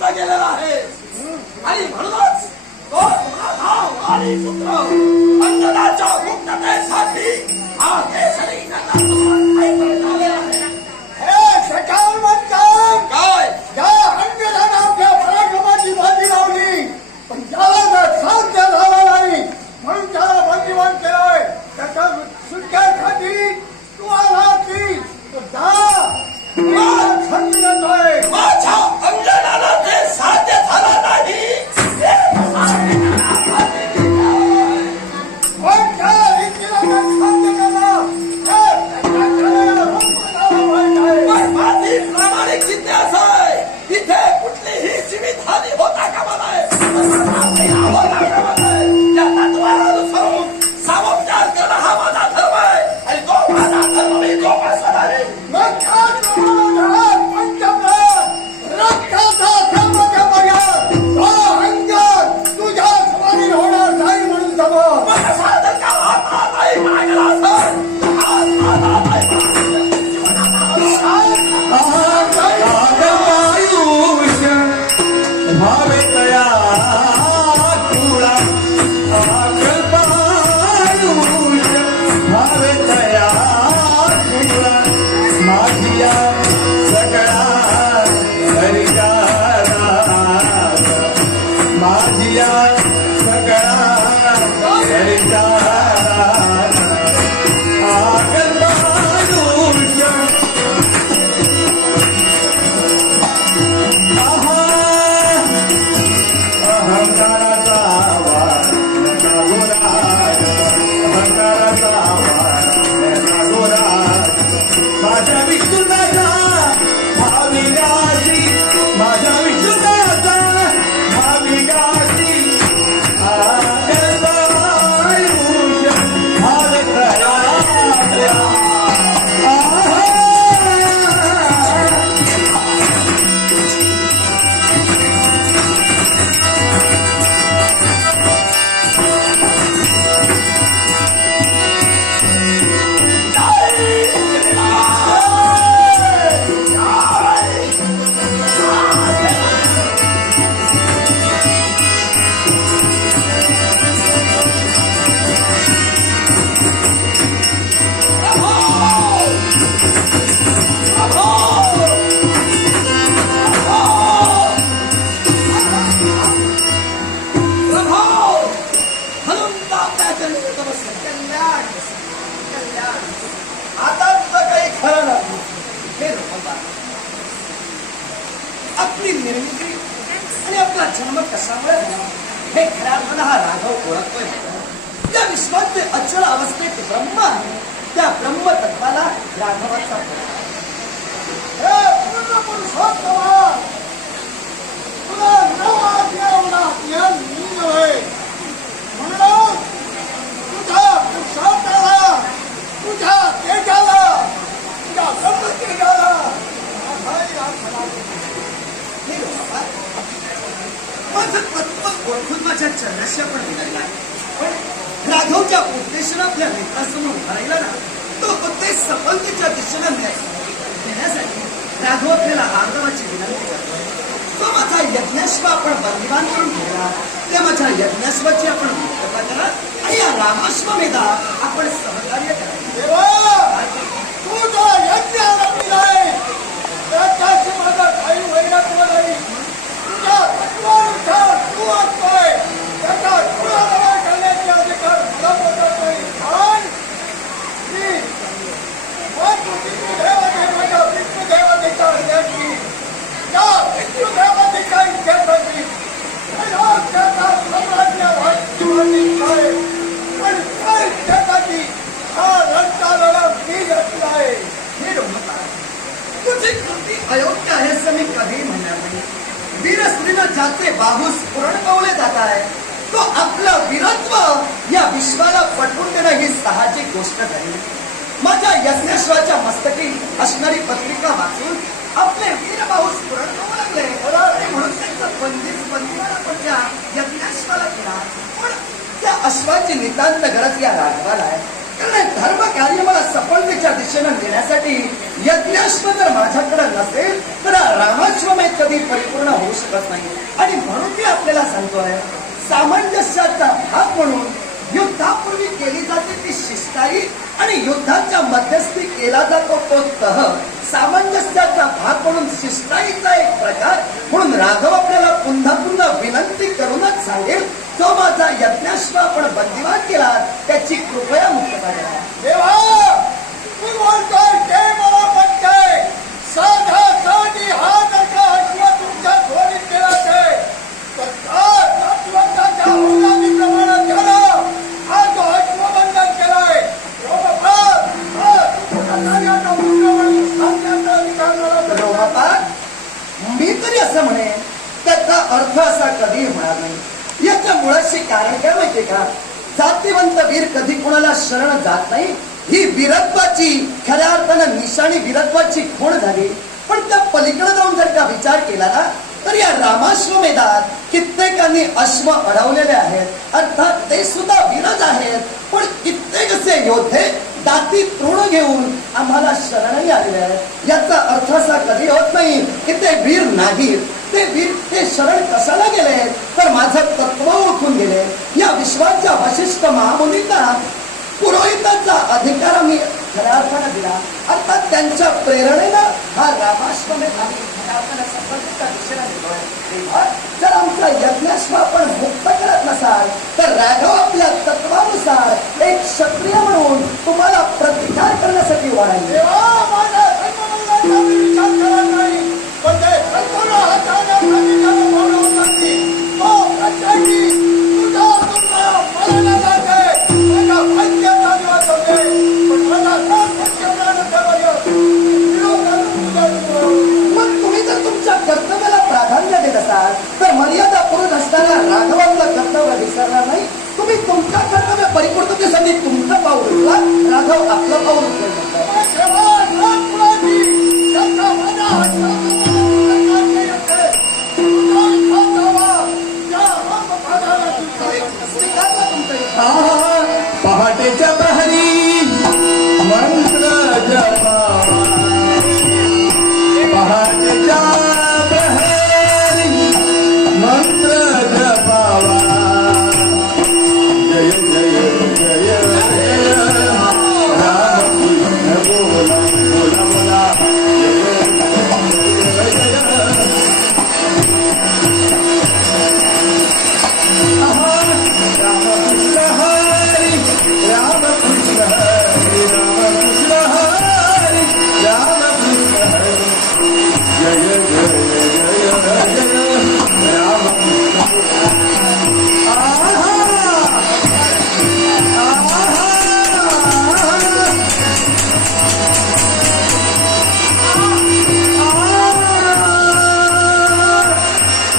उद्ध्वस्त केलेला आहे. आणि म्हणूनच तो नाव आणि सूत्र अंगणाच्या मुक्तते तो माझा धर्म मी जोपासत आहे मग माझिया जन्म कशामुळे झाला? हे खऱ्या अर्थानं हा राघव ओळखतोय. या विश्वाचे अचल अवस्थेत ब्रह्म आहे. त्या ब्रह्म तत्वाला राघवाचा पूर्ण पुरुषोत्तम! तुला नव माझं ओळखून माझ्या चरणाशी आपण विनरला पण राघवच्या उद्देशानं आपल्या मित्रासमोर उभा राहिला ना तो उद्देश सफलतेच्या दिशेनं न्याय- नेण्यासाठी राघव आपल्याला आर्दवाची विनंती करतो. तो माझा यज्ञस्व आपण बंदिवान करून ठेवला. त्या माझ्या यज्ञस्वाची आपण मुक्तता करा आणि या रामाश्वमेधा आपण सहकार्य करा तू जो यज्ञ आरंभिलाय त्याच्याशी माझा काही वैराग्य नाही तुझ्या तत्वानुसार तू असतोय त्याचा पुरावा करण्याचे अधिकार मला पोचत नाही कारण मी देवादेवाच्या विष्णुदेवादेच्या हृदयाची त्या विष्णुदेवादेच्या इच्छेसाठी त्याचा साम्राज्य वाटणी आहे पण त्या इच्छेसाठी हा रस्ता लढा मी घेतलाय हे डोंबता तुझी कृती अयोग्य आहे असं मी कधीही म्हणणार नाही वीरस्त्रीनं ज्याचे बाहूस पुरणपवले जात आहे तो आपलं वीरत्व या विश्वाला पटवून देणं ही साहजिक गोष्ट झाली माझ्या यज्ञेश्वराच्या मस्तकी असणारी पत्रिका वाचून आपले वीर बाहूस पुरणपवू लागले. आणि म्हणून त्यांचं बंदीच बंदीवाला पण त्या यज्ञेश्वराला केला. पण त्या अश्वाची नितांत गरज या राघवाला आहे कारण धर्म कार्य मला सफलतेच्या दिशेनं नेण्यासाठी यज्ञाश्व जर माझ्याकडे नसेल तर रामाश्वमेध कधी परिपूर्ण होऊ शकत शकत नाही आणि म्हणून मी आपल्याला सांगतोय सामंजस्याचा भाग म्हणून युद्धापूर्वी केली जाते ती नाही. आणि युद्धाच्या मध्यस्थी केला जातो तो तह. सामंजस्याचा भाग म्हणून शिष्टाईचा एक प्रकार म्हणून राघव आपल्याला पुन्हा पुन्हा विनंती करूनच सांगेल जो माझा यज्ञाश्व आपण बंदिवान केला त्याची कृपया मुक्तता करा देवा मी बोलतोय ते मला पटतंय साधा साधी हा नका अश्व तुमच्या धोरणीत केला ते तर का नातवंडाच्या हौदानीप्रमाणे झालं हा जो अश्वबंधन केलाय हो बाबा, हा तुझ्या मुलगा म्हणून सांगण्याचा अधिकार मला तर मिळाला. बाबा मी तरी असं म्हणे त्याचा अर्थ असा कधी होणार नाही याच्या मुळाशी कारण काय माहितीये का जातीवंत वीर कधी कोणाला शरण जात नाही ही वीरत्वाची खऱ्या अर्थानं निशाणी वीरत्वाची खूण झाली. पण त्या पलीकडे जाऊन जर का विचार केला ना तर या रामाश्वमेधात कित्येकांनी अश्व अडवलेले आहेत. अर्थात ते सुद्धा वीरच आहेत. पण कित्येक असे योद्धे दाती तृण घेऊन आम्हाला शरणही आलेले आहेत याचा अर्थ असा कधी होत नाही की ते वीर नाहीत. ते वीर ते शरण कशाला गेले? तर माझं तत्व ओळखून गेले. या विश्वाच्या वशिष्ठ महामुनींना पुरोहिताचा अधिकार आम्ही खऱ्या अर्थानं दिला. अर्थात त्यांच्या प्रेरणेनं हा रामाश्रमे आम्ही तुमच्या कर्तव्याला प्राधान्य देत असाल तर मर्यादा पुरुष असताना राघवांचं कर्तव्य विसरणार नाही. तुम्ही तुमचा कर्तव्य परिपूर्णतेसाठी तुमचं पाऊल उचला. राघव आपलं पाऊल उचलू